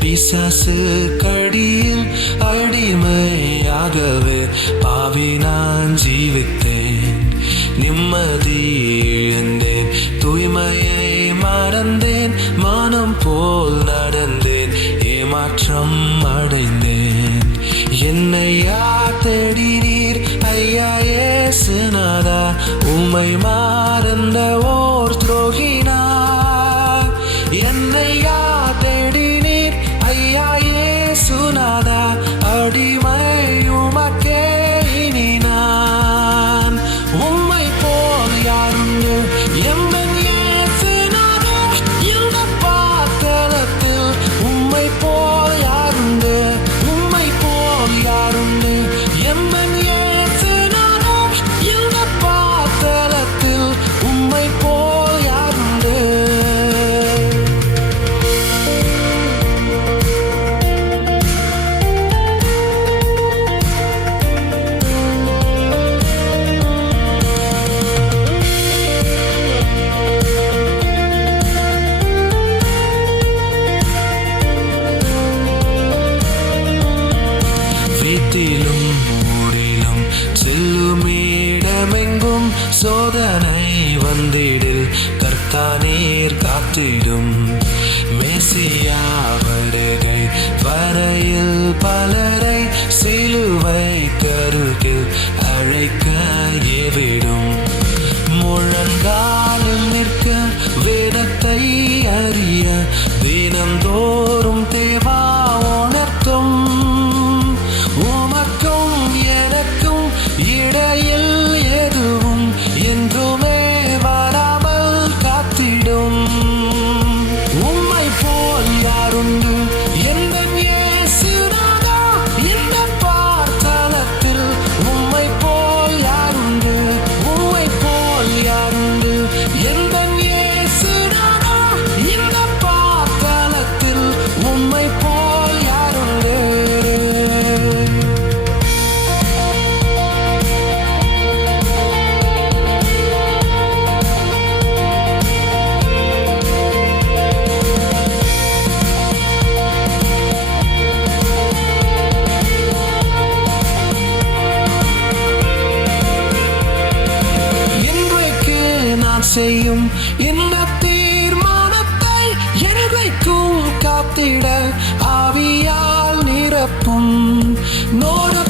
பிசாசு கடியில் அடிமையாகவே பாவி நான் ஜீவித்தேன். நிம்மதி இழந்தேன், தூய்மையை மறந்தேன், மானம் போல் நடந்தேன், ஏமாற்றம் அடைந்தேன். என்னை யார் தேடினீர் ஐயா இயேசுநாதா, உம்மை மறந்த ஓர் துரோகினார். என்னை யார் தேடினீர் ஐயா இயேசுநாதா, அடிமை உமக்கே இனி நான். உம்மை போல் யாருண்டு எம்மன் இயேசுநாதா, இந்த பாத்தலத்தில் உம்மை போல் யாருண்டு, உம்மை போல் யாருண்டு எம்மன் இயேசுநாதா, இந்த பாத்தலத்தில் உம்மை போல் யாருண்டு. வீட்டிலும் ஊரிலும் செல்லுமிடமெங்கும் சோதனை வந்திடில் கர்த்தானீர் காத்திடும். மேசியா வருகை வரையில் பலரை சிலுவை கருகில் அழைக்க ஏவிடும். முழங்காலில் நிற்க வேதத்தை அறிய தினந்தோறும் தேவா உணர்த்தும். உமக்கும் எனக்கும் இடையில் எதுவும் என்றுமே வராமல் காத்திடும். உம்மை போல் யாருண்டு எந்தன் இயேசுநாதா, இந்த பார்த்தலத்தில் உம்மை போல் யாருண்டு, உம்மை போல் யாருண்டு எந்தன் இயேசுநாதா, இந்த பார்த்தலத்தில் உம்மை போல் யாருண்டு. இன்றைக்கு நான் செய்யும் இந்த தீர்மானத்தை என்றைக்கும் காத்திட ஆவியால் நிரப்பும். நோடு